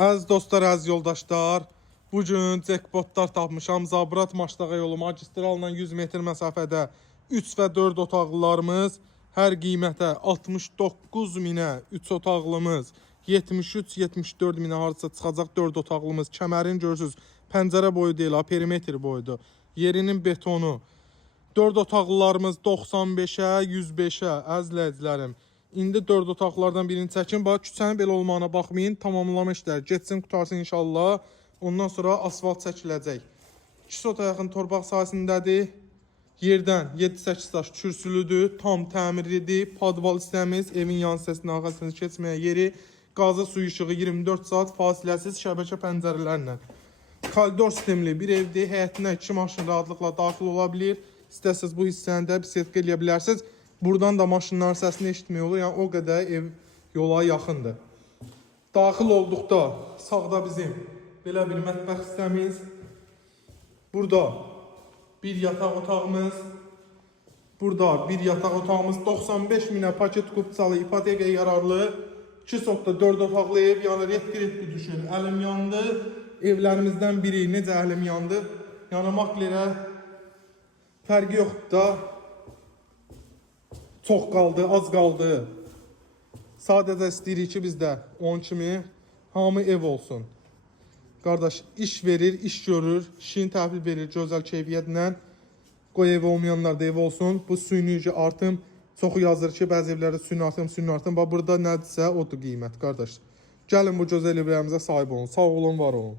Əziz dostlar, əziz yoldaşlar, bugün jackpotlar tapmışam. Zabrat Maçdağa yolu magistralla 100 metr məsafədə 3 və 4 otaqlılarımız hər qiymətə 69 minə 3 otaqlımız, 73-74 minə harca çıxacaq 4 otaqlımız. Kəmərin görürsünüz, pəncərə boyu deyil, perimetr boyudur. Yerinin betonu. 4 otaqlılarımız 95'ə, 105'ə, əzizləyicilərim. İndi 4 otaqlardan birini çəkin. Bax, küçənin belə olmağına baxmayın. Tamamlama işləri getsin, qutarsın inşallah. Ondan sonra asfalt çəkiləcək. 2 sota yaxın torpaq sahəsindədir. Yerdən 7-8 daş kürsülüdür. Tam təmirlidir. Padval istəmiz. Evin yan hissəsinin arxasını keçməyə yeri. Qazı su işığı 24 saat fasiləsiz şəbəkə pəncərələrlə. Koridor sistemli bir evdir. Həyətinə 2 maşın rahatlıqla daxil ola bilir. İstəsəz bu hissəni də bisikletlə eləyə bilərsiniz. Buradan da maşınların səsini eşitmək olur. Yəni o qədər ev yola yaxındır. Daxil olduqda sağda bizim belə bir mətbəx hissəmiz. Burada bir yataq otağımız. Burada bir yataq otağımız 95 minə paket kupçalı ipotekaya yararlı. 2 sotda 4 otaqlı ev, yəni retki düşün. Əlim yandı. Evlərimizdən biri necə əlim yandı. Yəni maklerə fərqi yoxdur da. Çox qaldı, az qaldı. Sadəcə istəyirik ki, bizdə onun kimi hamı ev olsun. Qardaş, iş verir, iş görür, işini təhvil verir gözəl keyfiyyətlə. Qoy ev olmayanlar da ev olsun. Bu süni artım çox yazır ki, bəzi evlərdə süni artım. Bax, burada nədirsə, odur qiymət, qardaş. Gəlin bu gözəl evlərimizə sahib olun. Sağ olun, var olun.